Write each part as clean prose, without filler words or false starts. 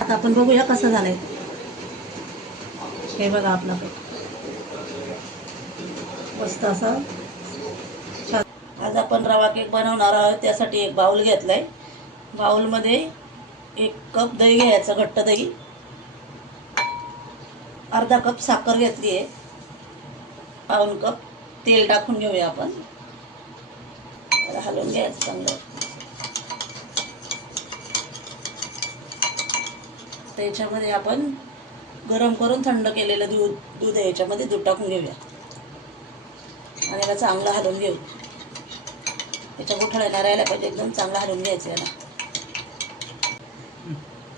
आता आपण बघूया कसं झालंय. हे बघा आपला मस्त असा छान. आज आपण रवा केक बनवणार आहोत. त्यासाठी एक बाउल घेतलाय. बाउलमध्ये 1 कप दही घ्यायचं, घट्ट दही. अर्धा कप साखर घेतली आहे. पाऊण कप तेल टाकून घेऊया आपण. हलवून घ्यायचं चांगलं. त्याच्यामध्ये आपण गरम करून थंड केलेलं दूध याच्यामध्ये दूध टाकून घेऊया आणि याला चांगलं हलवून घेऊ. त्याच्या गुठळ्या नाही राहायला पाहिजे, एकदम चांगलं हलवून घ्यायचं याला.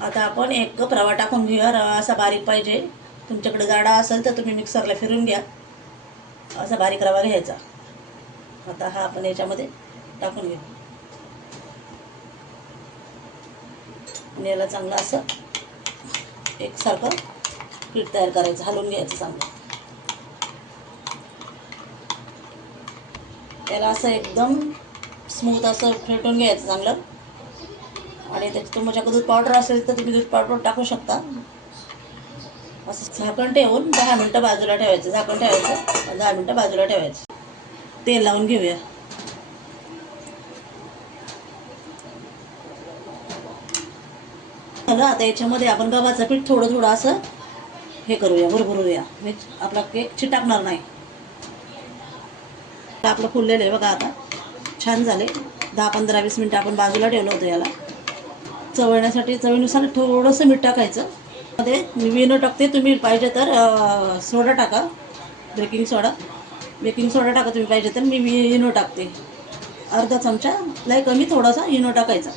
आता आपण 1 कप रवा टाकून घेऊया. रवा असा बारीक पाहिजे. तुमच्याकडे जाडा असेल तर तुम्ही मिक्सरला फिरून घ्या. असा बारीक रवा घ्यायचा. आता हा आपण याच्यामध्ये टाकून घेऊ आणि याला चांगलं असं एकसारखं पीठ तयार करायचं, हलवून घ्यायचं चांगलं. त्याला असं एकदम स्मूथ असं फेटून घ्यायचं चांगलं. आणि त्याच्यात तुमच्याकडे दूध पावडर असेल तर तुम्ही दूध पावडर टाकू शकता. असं झाकण ठेवून 10 मिनटं बाजूला ठेवायचं. झाकण ठेवायचं, 10 मिनटं बाजूला ठेवायचं. तेल लावून घेऊया. आता याच्यामध्ये आपण गव्हाचं पीठ थोडं थोडं असं हे करूया, भरभरूया. आपला केक चिटाकणार नाही. आपलं फुललेलं आहे बघा. आता छान झाले. 10-15-20 मिनटं आपण बाजूला ठेवलं होतं. याला चवळण्यासाठी चवीनुसार थोडंसं मीठ टाकायचं. मध्ये मी विनो टाकते. तुम्ही पाहिजे तर सोडा टाका, बेकिंग सोडा टाका तुम्ही पाहिजे तर. मी विनो टाकते. अर्धा चमचा लय कमी थोडासा इनो टाकायचा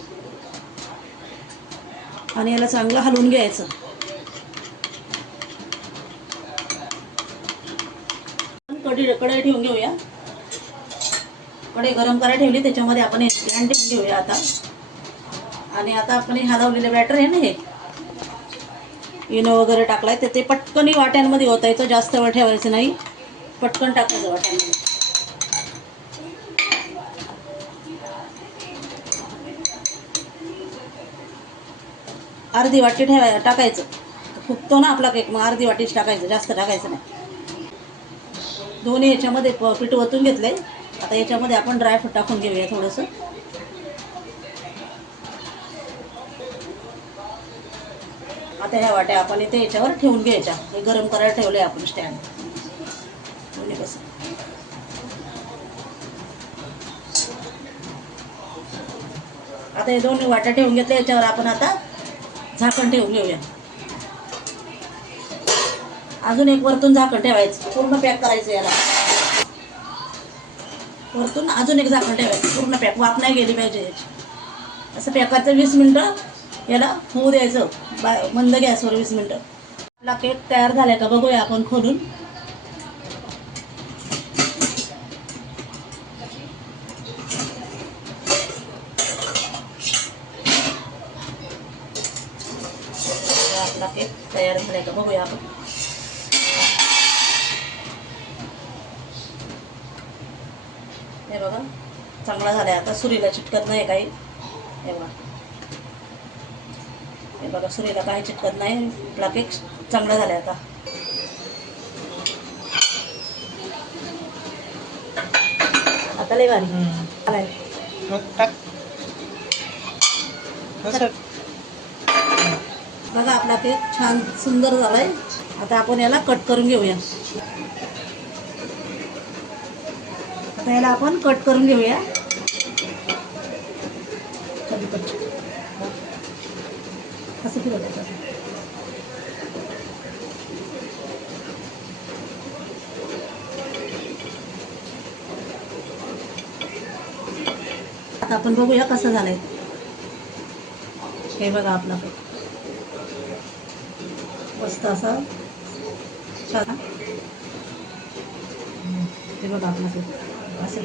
आणि याला चांगलं हलवून घ्यायचं. कढई ठेवून घेऊया. कढई गरम करायला ठेवली. त्याच्यामध्ये आपण स्टँड ठेवून घेऊया आता. आणि आता आपण हे हलवलेलं बॅटर आहे ना, हे इनो वगैरे टाकलाय तर ते पटकन वाट्यांमध्ये ओतायचं. जास्त वेळ ठेवायचं नाही, पटकन टाकायचं वाट्यांमध्ये. अर्धी वाटी टाकायचं. फुगतो ना आपला केक, मग अर्धी वाटीच टाकायचं, जास्त टाकायचं नाही. दोन्ही याच्यामध्ये पीठ ओतून घेतलंय. आता याच्यामध्ये आपण ड्रायफ्रूट टाकून घेऊया थोडंसं. आता ह्या वाट्या आपण इथे याच्यावर ठेवून घ्यायच्या. हे गरम करायला ठेवलंय आपण स्टँड. दोन्ही कसं आता हे दोन्ही वाट्या ठेवून घेतल्या. याच्यावर आपण आता झाकण ठेवून घेऊया. अजून एक वरतून झाकण ठेवायचं. पूर्ण पॅक करायचं याला. वरतून अजून एक झाकण ठेवायचं. पूर्ण पॅक, वाफ नाही गेली पाहिजे याची. असं पॅक करायचं. 20 मिनटं याला होऊ द्यायचं मंद गॅसवर. 20 मिनटं. आपला केक तयार झालाय का बघूया आपण खोलून. आपला केक तयार झालाय का बघूया आपण. हे बघा चांगला झालाय. आता सुरीला चिटकत नाही काही. हे बघा, हे बघा सुरीला काही चिटकत नाही. आपला केक चांगला झालाय. आता आता लय भारी. बघा आपला केक छान सुंदर झालाय. आता आपण याला कट करून घेऊया. आता याला आपण कट करून घेऊया. असं फिरवायचं. आता आपण बघूया कसं झालंय. हे बघा आपला केक मस्त असा छान. हे बघा आपला केक असं